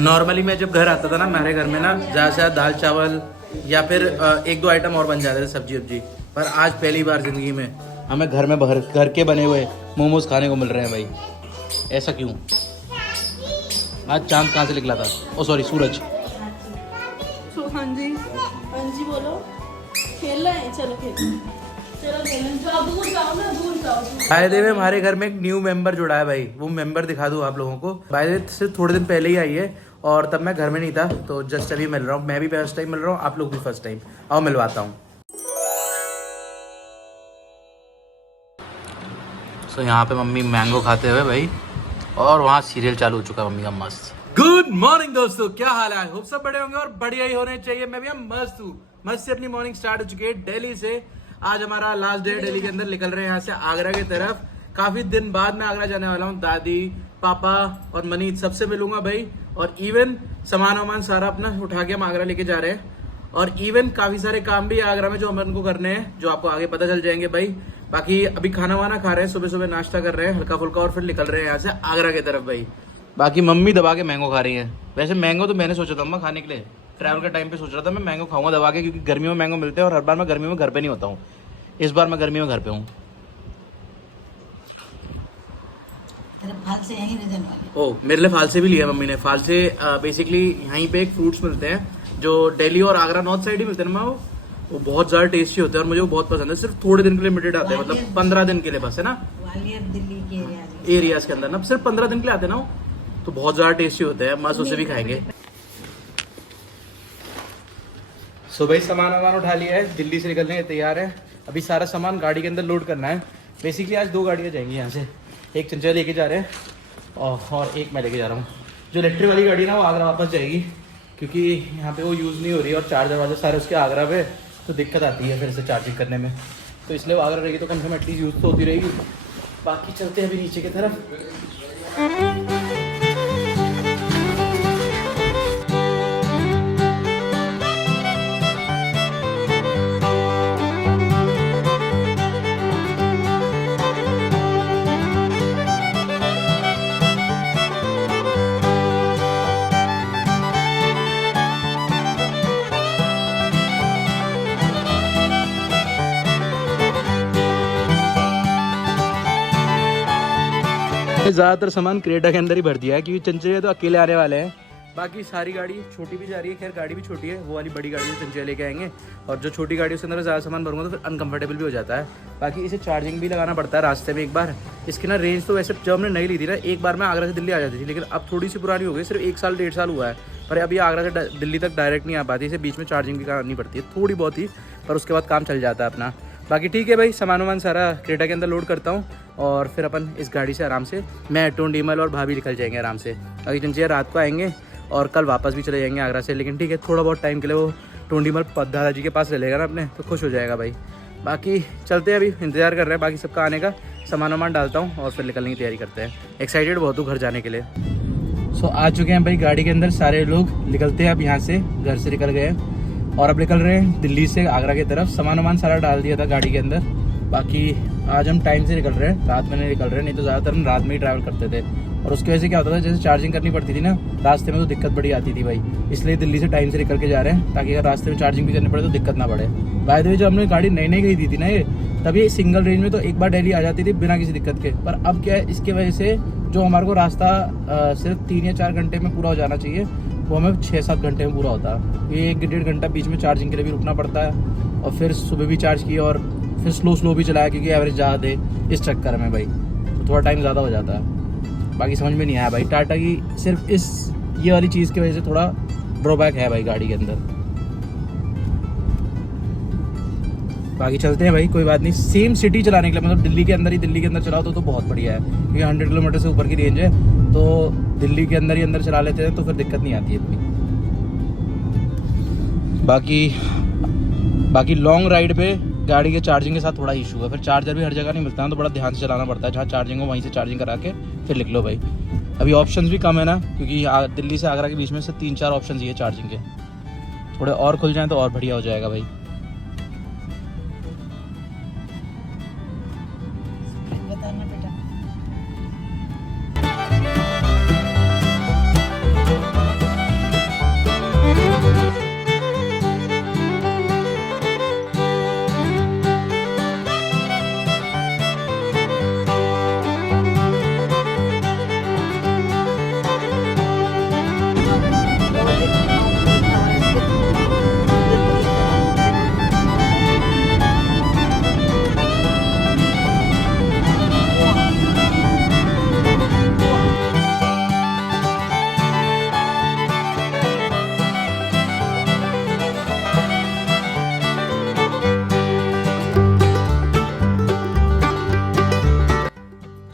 Normally मैं जब घर आता था ना, मेरे घर में ना ज़्यादा से ज़्यादा दाल चावल या फिर एक दो आइटम और बन जाते थे, सब्जी वब्जी। पर आज पहली बार ज़िंदगी में हमें घर में घर के बने हुए मोमोज खाने को मिल रहे हैं भाई। ऐसा क्यों? आज चांद कहाँ से निकला था? ओ सॉरी, सूरज। हाँ जी बोलो। खेल रहे हैं, चलो खेल। बाय द वे हमारे घर में एक न्यू मेंबर जुड़ा है भाई, वो मेंबर दिखा दूँ आप लोगों को। बाय द वे सिर्फ थोड़े दिन पहले ही आई है और तब मैं घर में नहीं था, तो जस्ट अभी मिल रहा हूँ। मैं भी फर्स्ट टाइम मिल रहा हूँ, आप लोग भी फर्स्ट टाइम। आओ मिलवाता हूँ। तो यहाँ पे मम्मी मैंगो खाते हुए भाई, और वहाँ सीरियल चालू हो चुका है मम्मी का मस्त। गुड मॉर्निंग दोस्तों, क्या हाल है? होप सब बड़े होंगे और बढ़िया ही होने चाहिए। मैं भी मस्त हूँ। मस्त से अपनी मॉर्निंग स्टार्ट हो चुकी है दिल्ली से। आज हमारा लास्ट डे दिल्ली के अंदर। निकल रहे हैं यहाँ से आगरा की तरफ। काफी दिन बाद मैं आगरा जाने वाला हूँ। दादी, पापा और मनीत सबसे मिलूंगा भाई। और इवन सामान वामान सारा अपना उठा के हम आगरा लेके जा रहे हैं। और इवन काफी सारे काम भी आगरा में जो हम उनको करने हैं, जो आपको आगे पता चल जाएंगे भाई। बाकी अभी खाना वाना खा रहे हैं, सुबह सुबह नाश्ता कर रहे हैं हल्का फुल्का, और फिर निकल रहे हैं यहाँ से आगरा की तरफ भाई। बाकी मम्मी दबा के मैंगो खा रही है। वैसे मैंगो तो मैंने सोचा था अम्मा खाने के लिए, ट्रैवल के टाइम पे सोच रहा था मैं मैंगो खाऊंगा दबा के, क्योंकि गर्मियों में मैंगो मिलते हैं और हर बार मैं गर्मियों में घर पे नहीं होता हूँ। इस बार मैं गर्मी में घर पे हूँ। ओ, मेरे लिए फाल से भी लिया मम्मी ने। फाल से बेसिकली यहीं पे एक फ्रूट्स मिलते हैं जो दिल्ली और आगरा नॉर्थ साइड ही मिलते हैं ना। वो बहुत ज्यादा टेस्टी होते हैं और मुझे वो बहुत पसंद है। सिर्फ थोड़े दिन के लिए लिमिटेड आते हैं, मतलब 15 दिन के लिए बस, है ना। दिल्ली के एरियाज के अंदर ना सिर्फ 15 दिन के लिए आते हैं ना वो, तो बहुत ज्यादा टेस्टी होते हैं। मस्त, उसे भी खाएंगे। सो भाई सामान वामान उठा लिया है, दिल्ली से निकलने के तैयार है। अभी सारा सामान गाड़ी के अंदर लोड करना है। बेसिकली आज 2 गाड़ियाँ जाएंगी यहाँ से। एक चंचल लेके जा रहे हैं और एक मैं लेके जा रहा हूँ। जो इलेक्ट्रिक वाली गाड़ी ना वो आगरा वापस जाएगी, क्योंकि यहाँ पे वो यूज़ नहीं हो रही है और चार्जर वार्जर सारे उसके आगरा पे, तो दिक्कत आती है फिर से चार्जिंग करने में। तो इसलिए वो आगरा रहेगी तो कम से कम एटलीस्ट यूज़ तो होती रहेगी। बाकी चलते हैं अभी नीचे की तरफ। ज़्यादातर सामान क्रेटा के अंदर ही भर दिया है, क्योंकि चंचले तो अकेले आने वाले हैं। बाकी सारी गाड़ी छोटी भी जा रही है। खैर गाड़ी भी छोटी है, वो वाली बड़ी गाड़ी से चंचले लेके आएंगे। और जो छोटी गाड़ी उसके अंदर ज़्यादा सामान भरूंगा तो फिर अनकंफर्टेबल भी हो जाता है। बाकी इसे चार्जिंग भी लगाना पड़ता है रास्ते में एक बार। इसकी ना रेंज तो वैसे जब हमने नहीं ली थी ना, एक बार मैं आगरा से दिल्ली आ जाती थी, लेकिन अब थोड़ी सी पुरानी हो गई। सिर्फ 1 साल 1.5 साल हुआ है, पर अभी आगरा से दिल्ली तक डायरेक्ट नहीं आ पाती। इसे बीच में चार्जिंग भी करनी पड़ती है थोड़ी बहुत ही, पर उसके बाद काम चल जाता है अपना। बाकी ठीक है भाई, सामान वामान सारा क्रेटा के अंदर लोड करता हूँ और फिर अपन इस गाड़ी से आराम से, मैं टोन डीमल और भाभी निकल जाएंगे आराम से। अभी चंचल रात को आएंगे और कल वापस भी चले जाएंगे आगरा से। लेकिन ठीक है, थोड़ा बहुत टाइम के लिए वो टोन डीमल दादाजी के पास रह लेगा ना अपने, तो खुश हो जाएगा भाई। बाकी चलते हैं, अभी इंतज़ार कर रहे हैं बाकी सबका आने का। सामान वामान डालता हूँ और फिर निकलने की तैयारी करते हैं। एक्साइटेड बहुत हूँ घर जाने के लिए। सो आ चुके हैं भाई गाड़ी के अंदर सारे लोग। निकलते हैं अब यहाँ से, घर से निकल गए और अब निकल रहे हैं दिल्ली से आगरा की तरफ। सामान वामान सारा डाल दिया था गाड़ी के अंदर। बाकी आज हम टाइम से निकल रहे हैं, रात में नहीं निकल रहे, नहीं तो ज़्यादातर हम रात में ही ट्रैवल करते थे। और उसकी वजह से क्या होता था, जैसे चार्जिंग करनी पड़ती थी ना रास्ते में, तो दिक्कत बड़ी आती थी भाई। इसलिए दिल्ली से टाइम से निकल के जा रहे हैं, ताकि अगर रास्ते में चार्जिंग भी करनी पड़े तो दिक्कत ना पड़े। बाय द वे, जब हमने गाड़ी नई नई खरीदी थी ना ये, तभी सिंगल रेंज में तो एक बार दिल्ली आ जाती थी बिना किसी दिक्कत के। पर अब क्या है, इसकी वजह से जो हमारे को रास्ता सिर्फ 3 या 4 घंटे में पूरा हो जाना चाहिए, वो हमें 6-7 घंटे में पूरा होता है। ये 1-1.5 घंटा बीच में चार्जिंग के लिए भी रुकना पड़ता है। और फिर सुबह भी चार्ज किया और फिर स्लो भी चलाया, क्योंकि एवरेज ज़्यादा दे इस चक्कर में भाई, तो थोड़ा टाइम ज़्यादा हो जाता है। बाकी समझ में नहीं आया भाई, टाटा की सिर्फ ये वाली चीज़ की वजह से थोड़ा ड्रॉबैक है भाई गाड़ी के अंदर। बाकी चलते हैं भाई, कोई बात नहीं। सेम सिटी चलाने के लिए, मतलब दिल्ली के अंदर चलाओ तो बहुत बढ़िया है, क्योंकि 100 किलोमीटर से ऊपर की रेंज है, तो दिल्ली के अंदर ही अंदर चला लेते हैं तो फिर दिक्कत नहीं आती है इतनी। बाकी लॉन्ग राइड पे गाड़ी के चार्जिंग के साथ थोड़ा इशू है। फिर चार्जर भी हर जगह नहीं मिलता है, तो बड़ा ध्यान से चलाना पड़ता है। जहाँ चार्जिंग हो वहीं से चार्जिंग करा के फिर निकलो भाई। अभी ऑप्शंस भी कम है ना, क्योंकि दिल्ली से आगरा के बीच में से 3-4 ऑप्शंस ही है चार्जिंग के। थोड़े और खुल जाएँ तो और बढ़िया हो जाएगा भाई।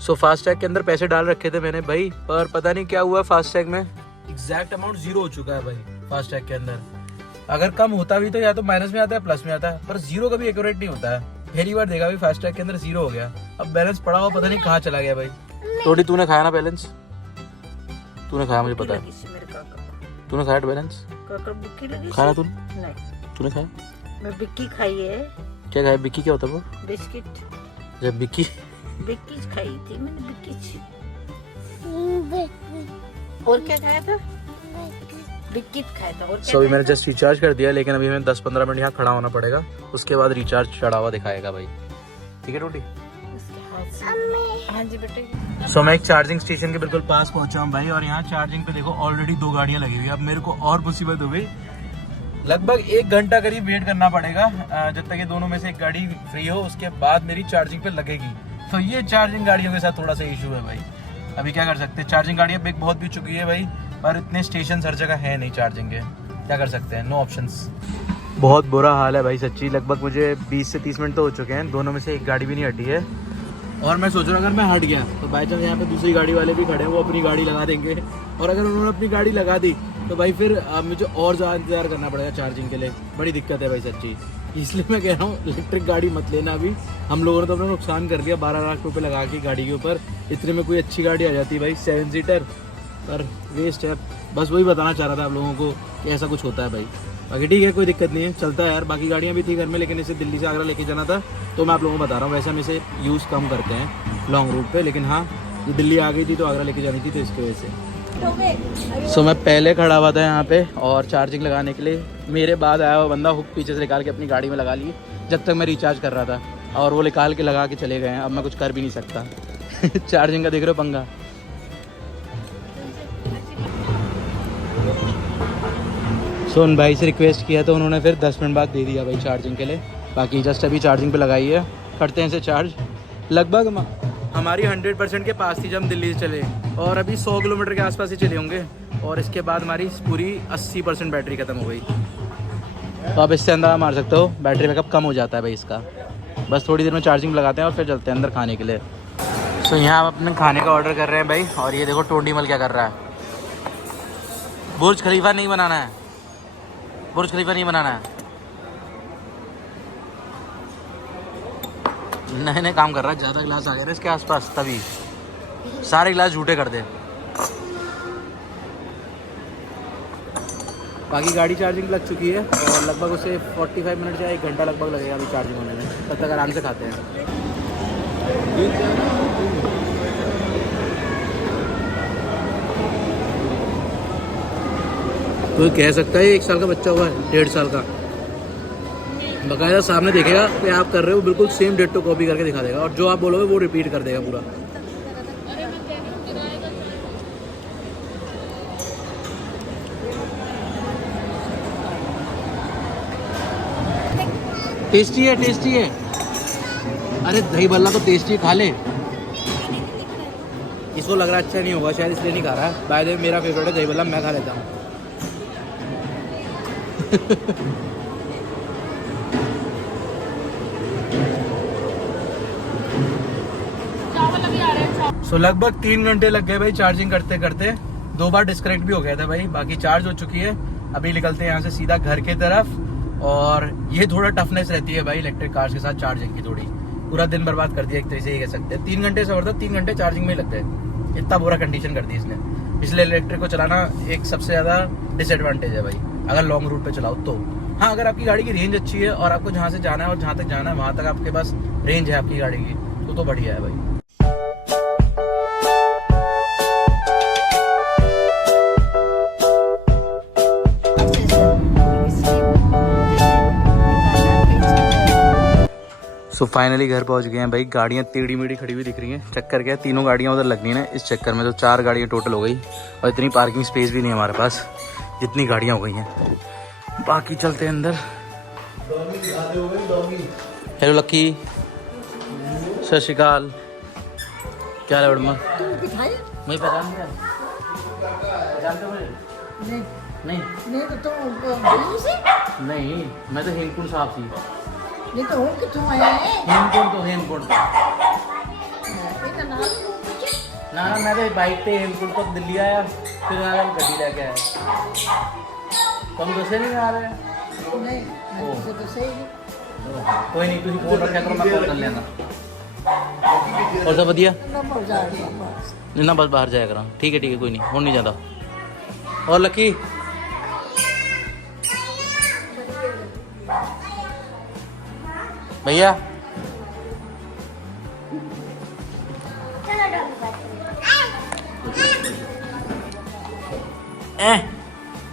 सो फास्टैग के अंदर पैसे डाल रखे थे मैंने भाई, पर पता नहीं क्या हुआ फास्टैग में, एग्जैक्ट अमाउंट 0 हो चुका है भाई फास्टैग के अंदर। अगर कम होता भी तो या तो माइनस में आता है प्लस में आता है, पर 0 कभी एक्यूरेट नहीं होता है। पहली बार देखा भाई फास्टैग के अंदर 0 हो गया। अब बैलेंस पड़ा हुआ पता नहीं कहाँ चला गया भाई। रोटी तूने खाया ना बैलेंस? तूने खाया, मुझे पता है तूने खाया बैलेंस। खाया तूने खाया? मैं बिक्की खाई है। क्या खाया? बिक्की क्या होता है वो? बिस्किट। जब बिक्की खाई थी मैंने, बिक्की। और क्या खाया था? बिस्किट खाया था। और सो अभी मैंने जस्ट रिचार्ज कर दिया, लेकिन अभी हमें 10-15 मिनट यहाँ खड़ा होना पड़ेगा, उसके बाद रिचार्ज चढ़ा हुआ दिखाएगा भाई। ठीक है रोटी? हाँ जी बेटे। सो मैं एक चार्जिंग स्टेशन के बिल्कुल पास पहुंचा हूँ भाई, और यहाँ चार्जिंग पे देखो ऑलरेडी 2 गाड़ियाँ लगी हुई है। अब मेरे को और मुसीबत हो गई, लगभग 1 घंटा करीब वेट करना पड़ेगा जब तक ये दोनों में से एक गाड़ी फ्री हो, उसके बाद मेरी चार्जिंग पे लगेगी। तो ये चार्जिंग गाड़ियों के साथ थोड़ा सा इशू है भाई। अभी क्या कर सकते हैं, चार्जिंग गाड़ियाँ बिक बहुत भी चुकी है भाई, पर इतने स्टेशन हर जगह है नहीं चार्जिंग के, क्या कर सकते हैं, नो ऑप्शंस। बहुत बुरा हाल है भाई सच्ची। लगभग मुझे 20 से 30 मिनट तो हो चुके हैं, दोनों में से एक गाड़ी भी नहीं हटी है। और मैं सोच रहा हूँ अगर मैं हट गया तो बाई चांस यहाँ पे दूसरी गाड़ी वाले भी खड़े हैं, वो अपनी गाड़ी लगा देंगे, और अगर उन्होंने अपनी गाड़ी लगा दी तो भाई फिर मुझे और ज़्यादा इंतजार करना पड़ेगा चार्जिंग के लिए। बड़ी दिक्कत है भाई सच्ची, इसलिए मैं कह रहा हूँ इलेक्ट्रिक गाड़ी मत लेना अभी। हम लोगों ने तो अपना नुकसान कर दिया 12 लाख रुपये लगा के गाड़ी के ऊपर। इतने में कोई अच्छी गाड़ी आ जाती भाई 7 सीटर, पर वेस्ट है। बस वही बताना चाह रहा था आप लोगों को कि ऐसा कुछ होता है भाई। बाकी ठीक है, कोई दिक्कत नहीं है, चलता है यार। बाकी गाड़ियाँ भी थी घर में, लेकिन इसे दिल्ली से आगरा लेके जाना था, तो मैं आप लोगों को बता रहा हूँ। वैसे हम इसे यूज़ कम करते हैं लॉन्ग रूट पे, लेकिन हाँ ये दिल्ली आ गई थी तो आगरा लेके जानी थी, तो इसकी वजह से। सो मैं पहले खड़ा हुआ था यहाँ पे और चार्जिंग लगाने के लिए, मेरे बाद आया हुआ बंदा हुक पीछे से निकाल के अपनी गाड़ी में लगा ली, जब तक मैं रिचार्ज कर रहा था, और वो निकाल के लगा के चले गए हैं। अब मैं कुछ कर भी नहीं सकता। चार्जिंग का देख रहे हो पंगा। सो उन भाई से रिक्वेस्ट किया तो उन्होंने फिर 10 मिनट बाद दे दिया भाई चार्जिंग के लिए। बाकी जस्ट अभी चार्जिंग पे लगाई है, करते हैं इसे चार्ज। लगभग हमारी 100% के पास थी जब हम दिल्ली से चले, और अभी 100 किलोमीटर के आसपास ही चले होंगे, और इसके बाद हमारी पूरी 80% बैटरी ख़त्म हो गई। तो आप इससे अंदाज़ा मार सकते हो बैटरी बैकअप कम हो जाता है भाई इसका। बस थोड़ी देर में चार्जिंग लगाते हैं और फिर चलते हैं अंदर खाने के लिए। सो यहाँ हम अपने खाने का ऑर्डर कर रहे हैं भाई, और ये देखो टोंडीमल क्या कर रहा है। बुर्ज खलीफा नहीं बनाना है, बुर्ज खलीफा नहीं बनाना है, नए नए काम कर रहा है। ज़्यादा गिलास आ गए ना इसके आसपास, तभी सारे गिलास झूठे कर दे। बाकी गाड़ी चार्जिंग लग चुकी है, और लगभग उसे 45 मिनट या 1 घंटा लगभग लगेगा अभी चार्जिंग होने में। तब तक आराम से खाते हैं। कोई कह सकता है 1 साल का बच्चा हुआ है, 1.5 साल का, बकायदा सामने देखेगा कि आप कर रहे हो बिल्कुल सेम डिट्टो कॉपी करके दिखा देगा, और जो आप बोलोगे वो रिपीट कर देगा पूरा। टेस्टी है, टेस्टी है। अरे दही भल्ला तो टेस्टी, खा ले। इसको लग रहा अच्छा नहीं होगा शायद, इसलिए नहीं खा रहा है। बाय द वे मेरा फेवरेट है दही भल्ला, मैं खा लेता हूँ। सो लगभग 3 घंटे लग गए भाई चार्जिंग करते करते। 2 बार डिस्कनेक्ट भी हो गया था भाई। बाकी चार्ज हो चुकी है। अभी निकलते हैं यहाँ से सीधा घर के तरफ। और ये थोड़ा टफनेस रहती है भाई इलेक्ट्रिक कार्स के साथ चार्जिंग की, थोड़ी पूरा दिन बर्बाद कर दिया एक तरह से, ये कह सकते हैं। 3 घंटे से था, 3 घंटे चार्जिंग में ही लग गए। इतना बुरा कंडीशन कर दी इसने। इसलिए इलेक्ट्रिक को चलाना एक सबसे ज़्यादा डिसएडवांटेज है भाई, अगर लॉन्ग रूट पे चलाओ तो। हाँ, अगर आपकी गाड़ी की रेंज अच्छी है और आपको जहाँ से जाना है और जहाँ तक जाना है वहाँ तक आपके पास रेंज है आपकी गाड़ी की, तो बढ़िया है भाई। सो फाइनली घर पहुंच गए हैं भाई। गाड़ियाँ टेढ़ी मेढ़ी खड़ी हुई दिख रही हैं। चक्कर क्या है, तीनों गाड़ियाँ उधर लग गई ना, इस चक्कर में तो 4 गाड़ियाँ टोटल हो गई, और इतनी पार्किंग स्पेस भी नहीं है हमारे पास जितनी गाड़ियाँ हो गई हैं। बाकी चलते हैं अंदर। हेलो लक्की, सत श्री अकाल, क्या है बड़मा? मुझे पता नहीं है, जानते हो मुझे? नहीं नहीं, मैं तो हेमकुंड साहब थी। ये तो हो कितों आया है? हेमकुंड तो ना ना मैं तो बाइक पे हेमकुंड तक दिल्ली आया, फिर यहाँ गड्डी लेके आया। तुम दूसरे नहीं आ रहे हैं? कोई नहीं, तुम फोन रखा करो, मैं कॉल कर लेना। और सब बढ़िया? नहीं ना, बस बाहर जाया करा। ठीक है कोई नहीं, हो नहीं जाता। और लकी भैया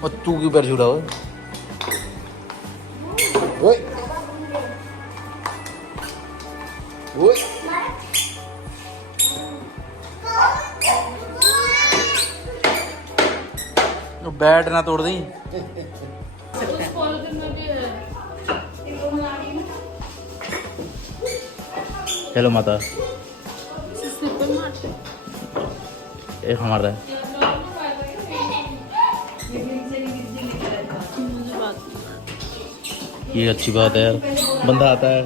और तू क्यों पैर छूटा हो? बैट ना तोड़ दी। हेलो माता, एक हमारा है। ये अच्छी बात है यार, बंदा आता है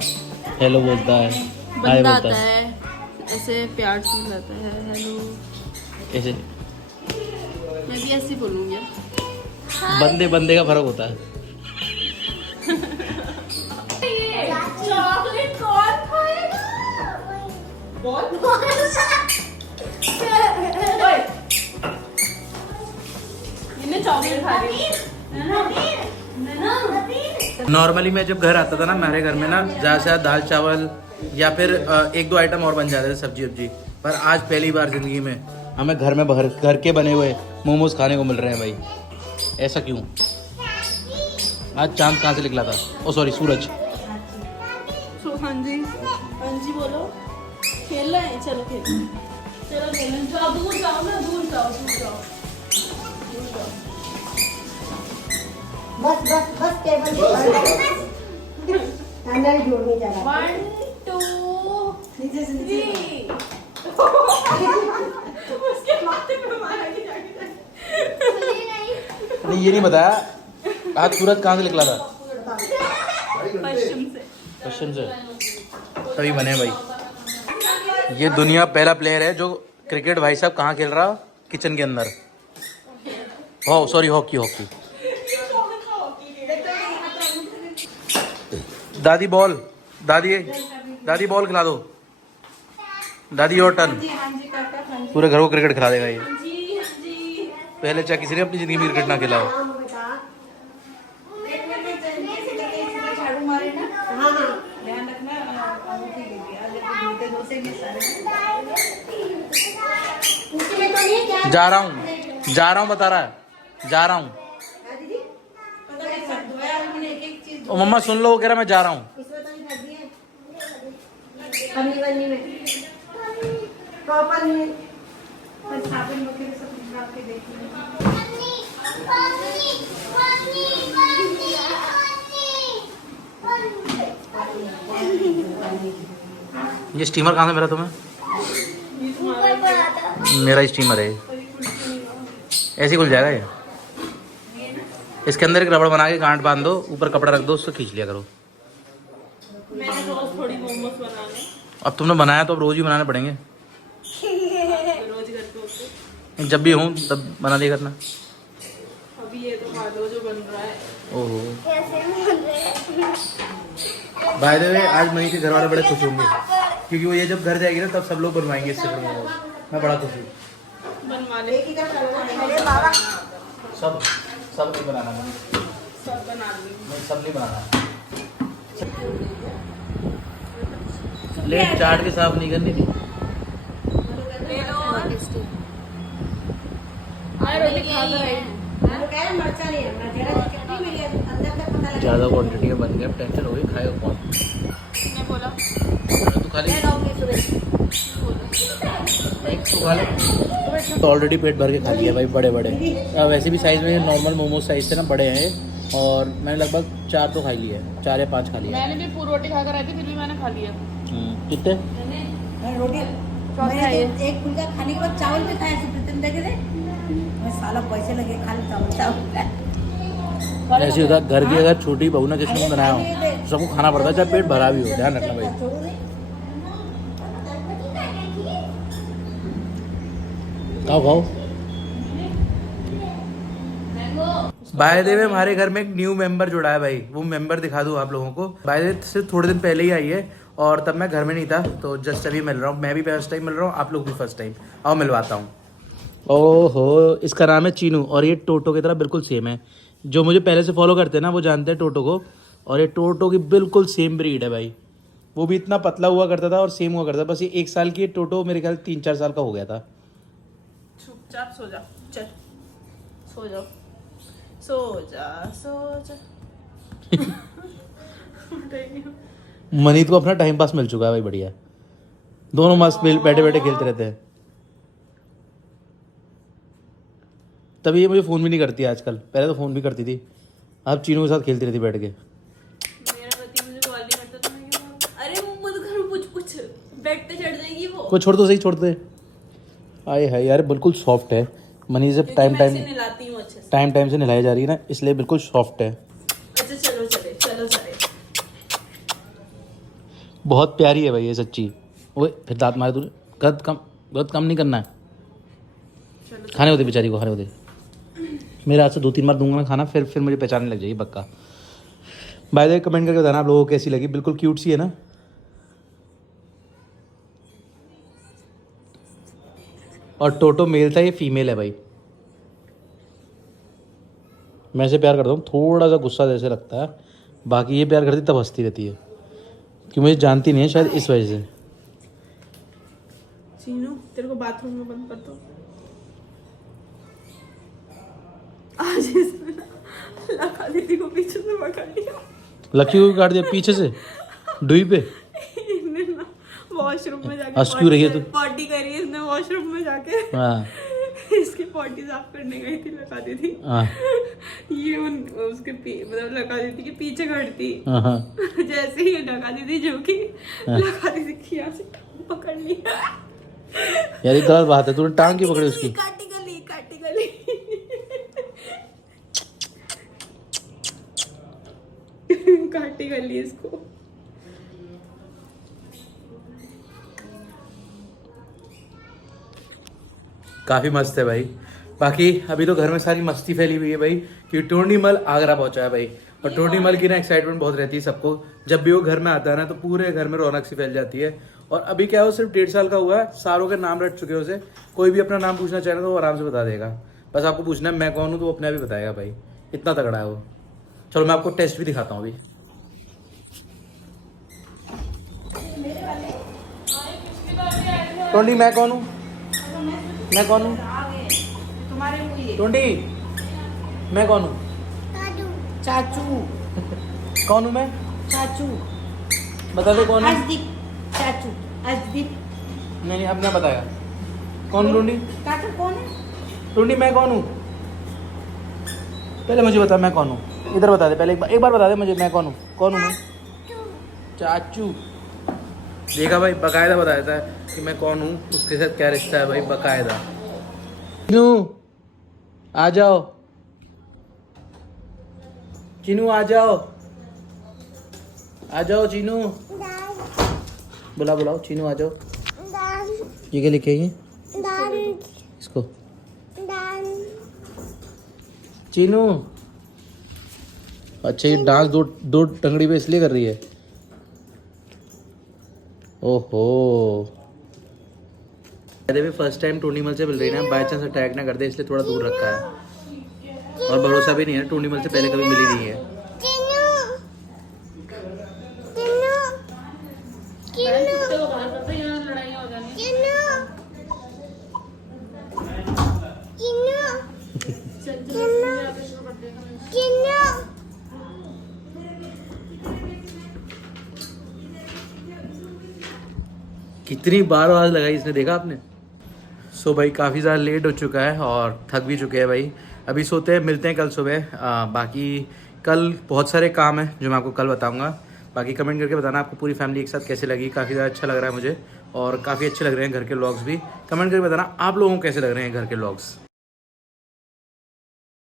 हेलो बोलता है, हाय बंदा बोलता आता है, है ऐसे प्यार से बुलाता है हेलो। ऐसे मैं भी ऐसे ही बोलूँगी। बंदे बंदे का फर्क होता है। चॉकलेट कौन खाएगा? मैंने चॉकलेट खा ली। नॉर्मली मैं जब घर आता था ना, हमारे घर में ना ज़्यादा से ज़्यादा दाल चावल या फिर एक दो आइटम और बन जाते थे, सब्जी वब्जी। पर आज पहली बार ज़िंदगी में हमें घर में घर के बने हुए मोमोज खाने को मिल रहे हैं भाई। ऐसा क्यों? आज चांद कहाँ से निकला था? ओ सॉरी, सूरज। हाँ जी बोलो। खेल रहे हैं, चलो खेल। चलो खेल, जाओ दूर जाओ ना, दूर जाओ। बस टेबल अंदर जोड़ने जा रहा है। 1 2 नीचे से नीचे 3 उसके माथे पे मारा कि जाके नहीं, ये नहीं बताया आज सूरज कहाँ से निकला था? पश्चिम से। तभी बने भाई। ये दुनिया पहला प्लेयर है जो क्रिकेट भाई साहब कहाँ खेल रहा? किचन के अंदर। हो सॉरी, हॉकी। दादी बॉल खिला दो। दादी और टर्न। पूरे घर को क्रिकेट खिला देगा ये। पहले चाहे किसी ने अपनी जिंदगी में क्रिकेट ना खेला हो। जा रहा हूँ बता रहा है, जा रहा हूँ। ओ मम्मा सुन लो, वो कह रहा मैं जा रहा हूँ। ये स्टीमर कहाँ से मिला तुम्हें? मेरा स्टीमर है। ऐसे ही खुल जाएगा ये। इसके अंदर एक रबड़ बना के गांठ बांध दो, ऊपर कपड़ा रख दो, उससे खींच लिया करो। मैंने रोज थोड़ी मोमोज बनाने। अब तुमने बनाया तो अब रोज ही बनाने पड़ेंगे। रोज घर पे होते। जब भी हूँ तब बना दिया करना। अभी ये तो खा लो जो बन रहा है। ओहो, कैसे बोल रहे हैं? बाय द वे आज मई के घर वाले बड़े खुश होंगे, क्योंकि वो ये जब घर जाएगी ना तब सब लोग बनवाएंगे इससे। मैं बड़ा खुश हूँ। बनवा ले। सब नहीं बनाना, सब बना ली। मैं सब नहीं बनाना। प्लेट चाट के साफ नहीं करनी थी। ले लो। रोटी खा लो। ज़्यादा क्वांटिटी में बन गया, टेंशन हो गई, खाएगा कौन? मैं बोला तू खा ले, तू खा ले। तो ऑलरेडी पेट भर के खा लिया भाई, बड़े वैसे भी साइज़ में नॉर्मल मोमोज साइज़ से ना बड़े हैं, और मैंने लगभग 4 तो खा लिए, 4 या 5 खा लिया। मैंने भी पूरी रोटी खाकर आई थी, फिर भी मैंने खा लिया। कितने? रोटी एक फुल्का खाने के बाद चावल भी खाया, प्रीतम देखे थे साला पैसे लगे खाली चावल। ऐसे होता घर की अगर छोटी बहू ना जिसने बनाया हो सबको खाना पड़ता है, चाहे पेट भरा भी हो, ध्यान रखना भाई। खाओ खाओ। बाय द वे हमारे घर में एक न्यू मेंबर जुड़ा है भाई, वो मेंबर दिखा दूँ आप लोगों को। बाय द वे से थोड़े दिन पहले ही आई है और तब मैं घर में नहीं था, तो जस्ट अभी मिल रहा हूँ। मैं भी फर्स्ट टाइम मिल रहा हूँ, आप लोग भी फर्स्ट टाइम। आओ मिलवाता हूँ। ओहो, इसका नाम है चीनू और ये टोटो की तरह बिल्कुल सेम है। जो मुझे पहले से फॉलो करते हैं ना वो जानते हैं टोटो को, और ये टोटो की बिल्कुल सेम ब्रीड है भाई। वो भी इतना पतला हुआ करता था और सेम हुआ करता था, बस ये 1 साल की टोटो मेरे ख्याल 3-4 साल का हो गया था। चुपचाप सो जा, चल सो जाओ, सो जा सो जा। मनीत को अपना टाइम पास मिल चुका है भाई, बढ़िया। दोनों मस्त बैठे बैठे खेलते रहते हैं। तभी ये मुझे फ़ोन भी नहीं करती आजकल, पहले तो फ़ोन भी करती थी, अब चीनू के साथ खेलती रहती बैठ के। मेरा पति मुझे कॉल नहीं करता तो मैं क्या करूं? अरे वो मत करो, कुछ बेड पे चढ़ जाएगी वो। को छोड़ दो, सही छोड़ दे। आए है यार, बिल्कुल सॉफ्ट है। मनी से टाइम नहलाती हूँ अच्छे से। टाइम से नहलाई जा रही है ना, इसलिए बिल्कुल सॉफ्ट है। अच्छा चलो चले। बहुत प्यारी है भाई ये, सच्ची। वो फिर दांत मारे तूने, गलत काम नहीं करना है। खाने होते बेचारी को, खाने होते। मेरे हाथ से 2-3 बार दूंगा ना खाना, फिर मुझे पहचानने लग जाएगी पक्का। बाय द वे कमेंट करके बताना आप लोगों को कैसी लगी, बिल्कुल क्यूट सी है ना। और टोटो मेल था, ये फीमेल है भाई। मैं इसे प्यार करता हूँ, थोड़ा सा गुस्सा जैसे लगता है, बाकी ये प्यार करती तब हंसती रहती है, कि मुझे जानती नहीं है शायद इस वजह से। चीनू तेरे को बाथरूम में बंद कर दो। आज इसने ना लखा दीदी को पीछे से पकड़ लिया। लकी को काट दिया पीछे से डुई पे। इसने ना वॉशरूम में जाके हंस क्यों रही है तू? पॉटी करी है इसने वॉशरूम में जाके। हाँ इसकी पॉटी साफ करने गई थी लखा दीदी। हाँ ये उसके मतलब लखा दीदी के पीछे खड़ी थी। हाँ। जैसे ही लखा दीदी झुकी, लखा दीदी की यहाँ से टांग पकड़ लिया। यार ये गलत बात है, तूने टांग क्यों पकड़ी उसकी? काटी गली। काटी गली इसको। काफ़ी मस्त है भाई। बाकी अभी तो घर में सारी मस्ती फैली हुई है भाई, कि टूर्नीमल आगरा पहुंचा है भाई। और टूर्नीमल की ना एक्साइटमेंट बहुत रहती है सबको, जब भी वो घर में आता है ना तो पूरे घर में रौनक सी फैल जाती है। और अभी क्या है, वो सिर्फ 1.5 साल का हुआ है, सारों के नाम रट चुके हैं उसे। कोई भी अपना नाम पूछना चाहे तो वो आराम से बता देगा। बस आपको पूछना है मैं कौन हूँ तो वो अपने आप ही बताएगा भाई, इतना तगड़ा है वो। चलो मैं आपको टेस्ट भी दिखाता हूँ अभी। टोंडी मैं कौन हूँ? मैं कौन हूँ? टोंडी मैं कौन हूँ? चाचू कौन हूँ मैं? चाचू बता दे कौन है? अजदीप चाचू अजदीप। नहीं अब ना बताया कौन? टोंडी काका कौन है? टोंडी मैं कौन हूँ? पहले मुझे बता मैं कौन हूँ, इधर बता दे पहले, एक बार बता दे मुझे मैं कौन हूँ। कौन हूँ मैं? चाचू। देखा भाई, बकायदा बता देता है कि मैं कौन हूँ, उसके साथ क्या रिश्ता है भाई, बकायदा। चीनू आ जाओ, चीनू आ जाओ, आ जाओ चीनू। बुलाओ चीनू आ जाओ। ये क्या लिखे है? इसको चीनू। अच्छा ये डांस दो टंगड़ी पे इसलिए कर रही है। ओहो, भी फर्स्ट टाइम टूर्नीमल से मिल रही है ना, बाई चांस अटैक ना कर दे इसलिए थोड़ा दूर रखा है। और भरोसा भी नहीं है, टूर्नीमल से पहले कभी मिली नहीं है। कितनी बार आवाज़ लगाई इसने, देखा आपने? सो भाई काफ़ी ज़्यादा लेट हो चुका है और थक भी चुके हैं भाई। अभी सोते हैं, मिलते हैं कल सुबह। बाकी कल बहुत सारे काम हैं जो मैं आपको कल बताऊंगा। बाकी कमेंट करके बताना आपको पूरी फैमिली एक साथ कैसे लगी। काफ़ी ज़्यादा अच्छा लग रहा है मुझे और काफ़ी अच्छे लग रहे हैं घर के व्लॉग्स भी। कमेंट करके बताना आप लोगों को कैसे लग रहे हैं घर के व्लॉग्स।